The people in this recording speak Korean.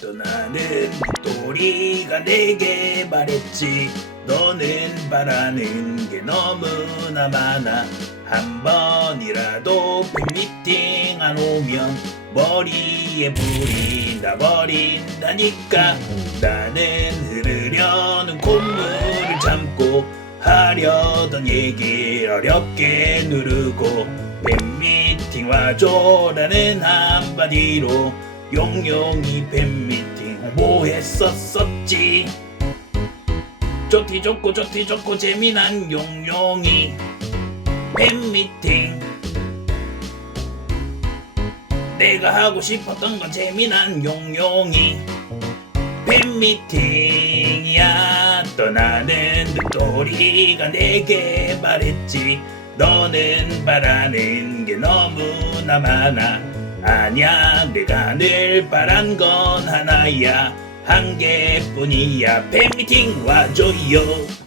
떠나는 도리가 내게 말했지. 너는 바라는 게 너무나 많아. 한 번이라도 팬미팅 안 오면 머리에 불이 나버린다니까. 나는 흐르려는 콧물을 참고 하려던 얘기 어렵게 누르고 팬미팅 와줘라는 한마디로 용용이 팬미팅 홍보했었었지? 좋디 좋고 좋디 좋고 재미난 용용이 팬미팅. 내가 하고 싶었던 건 재미난 용용이 팬미팅이야. 떠나는 늑돌이가 내게 말했지. 너는 바라는 게 너무나 많아 아냐 내가 늘 바란 건 하나야. 한 개뿐이야. 팬미팅 와줘요